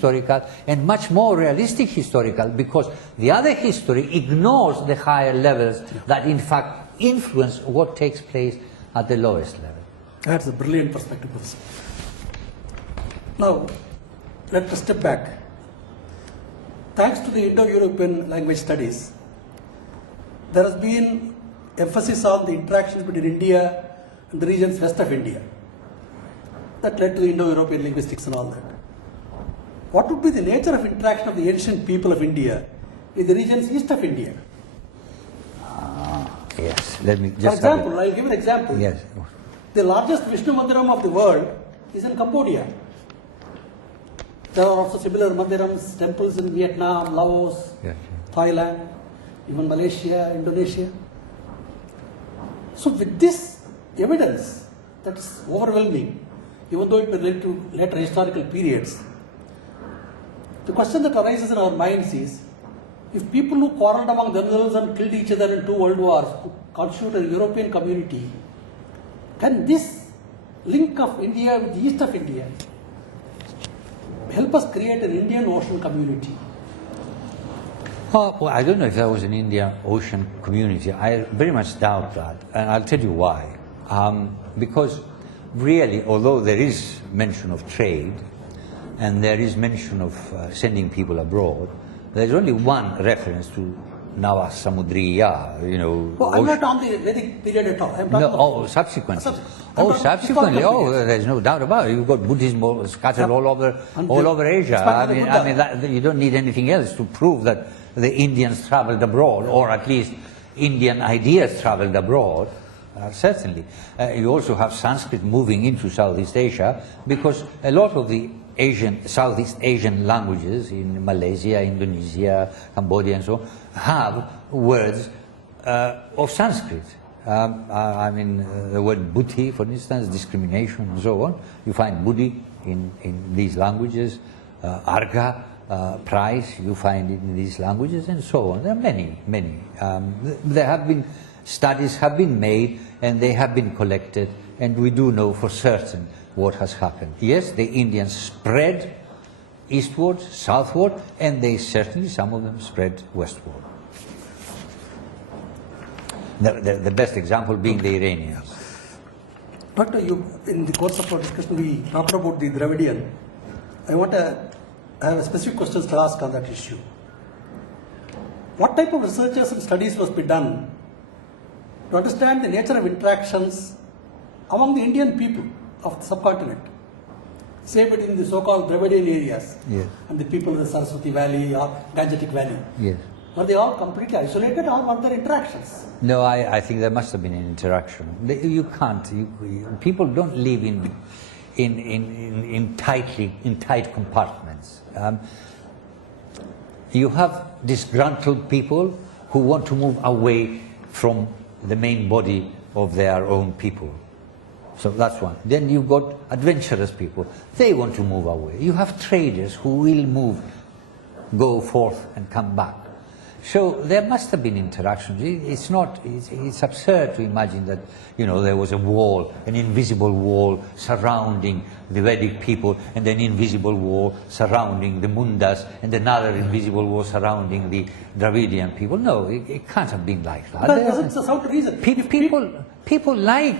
historical and much more realistic historical, because the other history ignores the higher levels that in fact influence what takes place at the lowest level. That's a brilliant perspective, Professor. Now, let us step back. Thanks to the Indo-European language studies, there has been emphasis on the interactions between India and the regions west of India. That led to the Indo-European linguistics and all that. What would be the nature of interaction of the ancient people of India with the regions east of India? Yes, let me just... For example, I'll give an example. Yes. The largest Vishnu Mandiram of the world is in Cambodia. There are also similar mandirams, temples in Vietnam, Laos, Yes. Thailand, even Malaysia, Indonesia. So with this evidence that is overwhelming, even though it may relate to later historical periods, the question that arises in our minds is, if people who quarreled among themselves and killed each other in 2 world wars constitute a European community, can this link of India with the east of India help us create an Indian Ocean community? Well, I don't know if there was an Indian Ocean community. I very much doubt that, and I'll tell you why. Because really, although there is mention of trade, and there is mention of sending people abroad, there's only one reference to Nava Samudriya, you know. Oh, I'm not on the Vedic period at all. I'm No, subsequently. Subsequently. There's no doubt about it. You've got Buddhism scattered all over Asia. You don't need anything else to prove that the Indians traveled abroad, or at least Indian ideas traveled abroad. Certainly. You also have Sanskrit moving into Southeast Asia, because a lot of the Southeast Asian languages in Malaysia, Indonesia, Cambodia and so on have words of Sanskrit. The word buddhi, for instance, discrimination and so on. You find buddhi in these languages, arga, price, you find it in these languages and so on. There are many. There have been studies have been made and they have been collected, and we do know for certain what has happened. Yes, the Indians spread eastward, southward, and they certainly, some of them, spread westward. The best example being the Iranians. Doctor, in the course of our discussion, we talked about the Dravidian. I have specific questions to ask on that issue. What type of researches and studies must be done to understand the nature of interactions among the Indian people of the subcontinent, say between the so-called Dravidian areas, yes, and the people of the Saraswati Valley or Gangetic Valley? Yes. Were they all completely isolated, or were there interactions? No, I think there must have been an interaction. You can't. People don't live in tight compartments. You have disgruntled people who want to move away from the main body of their own people. So that's one. Then you've got adventurous people. They want to move away. You have traders who will go forth and come back. So there must have been interactions. It's absurd to imagine that, there was a wall, an invisible wall surrounding the Vedic people, and an invisible wall surrounding the Mundas, and another invisible wall surrounding the Dravidian people. No, it can't have been like that. But doesn't sound reason. People like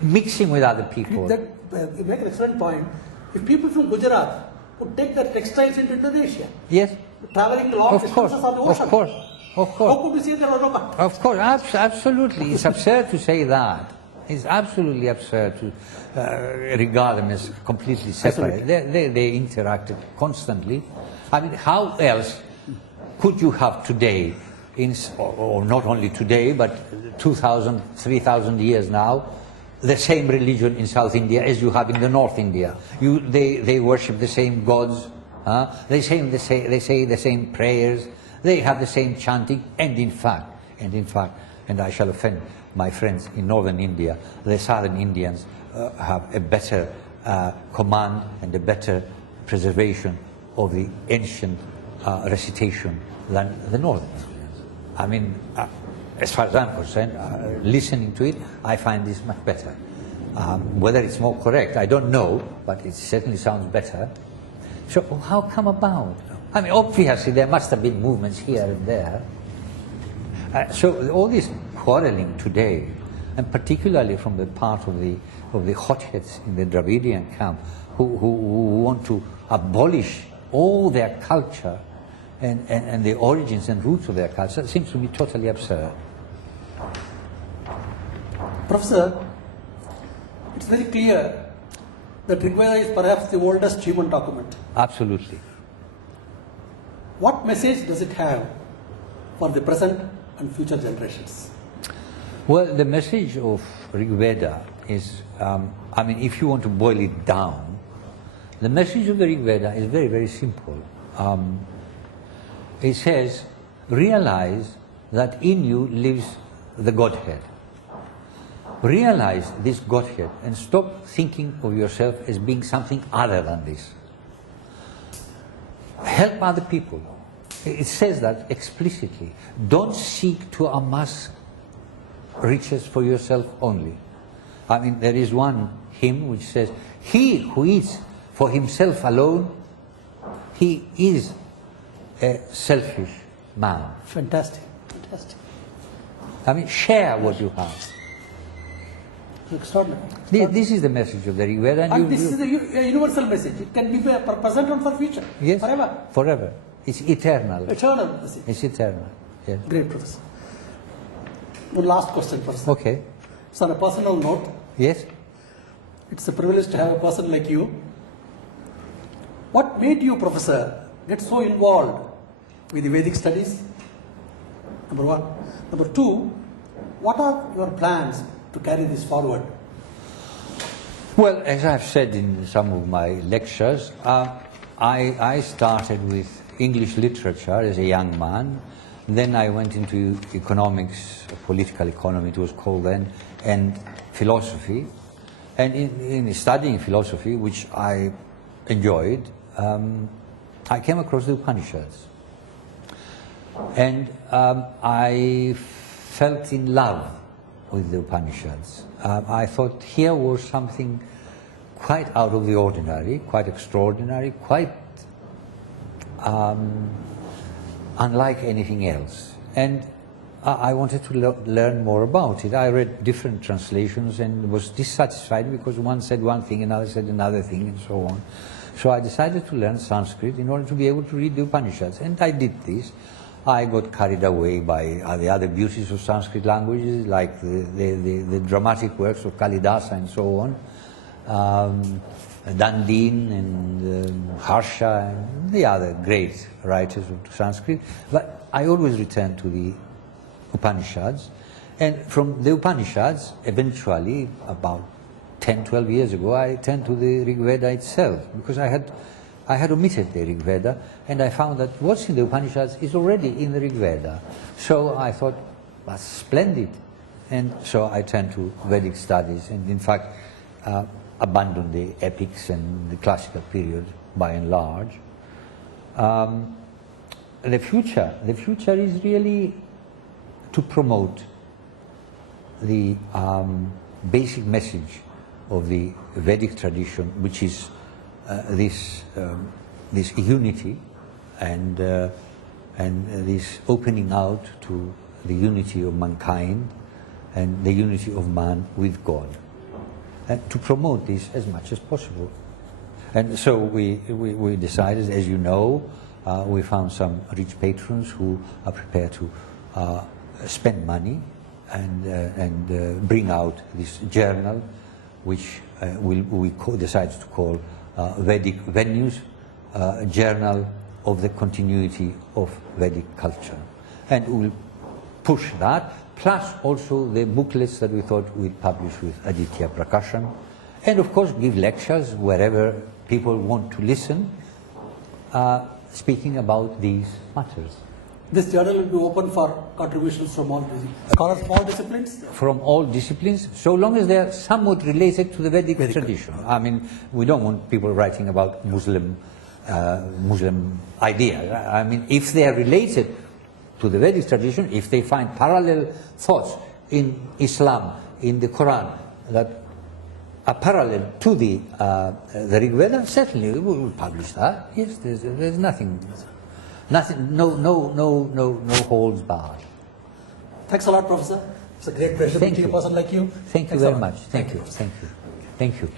mixing with other people. You make an excellent point. If people from Gujarat would take their textiles into Indonesia, yes, traveling long distances on the ocean, of course. How could we say there was no contact? Of course, absolutely. It's absurd to say that. It's absolutely absurd to regard them as completely separate. They interacted constantly. I mean, how else could you have today, or not only today, but 2,000, 3,000 years now, the same religion in South India as you have in the North India? They worship the same gods. They say the same prayers. They have the same chanting, and in fact, and I shall offend my friends in northern India, the southern Indians have a better command and a better preservation of the ancient recitation than the northern Indians. I mean, as far as I'm concerned, listening to it, I find this much better. Whether it's more correct, I don't know, but it certainly sounds better. So how come about? I mean, obviously there must have been movements here and there. So all this quarreling today, and particularly from the part of the hotheads in the Dravidian camp, who want to abolish all their culture and the origins and roots of their culture, seems to me totally absurd. Professor, it's very clear that Rig Veda is perhaps the oldest human document. Absolutely. What message does it have for the present and future generations? Well, the message of Rig Veda is, I mean, if you want to boil it down, the message of the Rig Veda is very, very simple. It says, realize that in you lives the Godhead. Realize this Godhead and stop thinking of yourself as being something other than this. Help other people. It says that explicitly. Don't seek to amass riches for yourself only. I mean, there is one hymn which says, he who eats for himself alone, he is a selfish man. Fantastic, fantastic. I mean, share what you have. Extraordinary. This is the message of the Rig Veda. And this is a universal message. It can be for present and for future. Yes, forever. forever. It's eternal. Eternal message. It's eternal. Yes. Great, Professor. One last question, Professor. Okay. So on a personal note, Yes. it's a privilege to have a person like you. What made you, Professor, get so involved with the Vedic studies? Number one. Number two, what are your plans to carry this forward? Well, as I've said in some of my lectures, I started with English literature as a young man. Then I went into economics, political economy it was called then, and philosophy. And in studying philosophy, which I enjoyed, I came across the Upanishads. And I felt in love with the Upanishads. I thought here was something quite out of the ordinary, quite extraordinary, quite unlike anything else. And I wanted to learn more about it. I read different translations and was dissatisfied because one said one thing, another said another thing, and so on. So I decided to learn Sanskrit in order to be able to read the Upanishads. And I did this. I got carried away by the other beauties of Sanskrit languages, like the dramatic works of Kalidasa and so on, Dandin and Harsha and the other great writers of Sanskrit. But I always returned to the Upanishads. And from the Upanishads, eventually, about 10, 12 years ago, I turned to the Rig Veda itself, because I had omitted the Rig Veda, and I found that what's in the Upanishads is already in the Rig Veda. So I thought, that's splendid. And so I turned to Vedic studies, and in fact, abandoned the epics and the classical period by and large. The future is really to promote the basic message of the Vedic tradition, which is this unity and this opening out to the unity of mankind and the unity of man with God, and to promote this as much as possible. And so we decided, as you know, we found some rich patrons who are prepared to spend money and bring out this journal, which we decided to call Vedic Venues, Journal of the Continuity of Vedic Culture. And we'll push that, plus also the booklets that we thought we'd publish with Aditya Prakashan, and of course give lectures wherever people want to listen, speaking about these matters. This journal will be open for contributions from all scholars from all disciplines? From all disciplines, so long as they are somewhat related to the Vedic tradition. I mean, we don't want people writing about Muslim idea. I mean, if they are related to the Vedic tradition, if they find parallel thoughts in Islam, in the Quran, that a parallel to the Rig Veda, certainly we will publish that. Yes, there's nothing, no holds barred. Thanks a lot, Professor. It's a great pleasure to meet a person like you. Thank you Thanks a very lot. much. Thank you.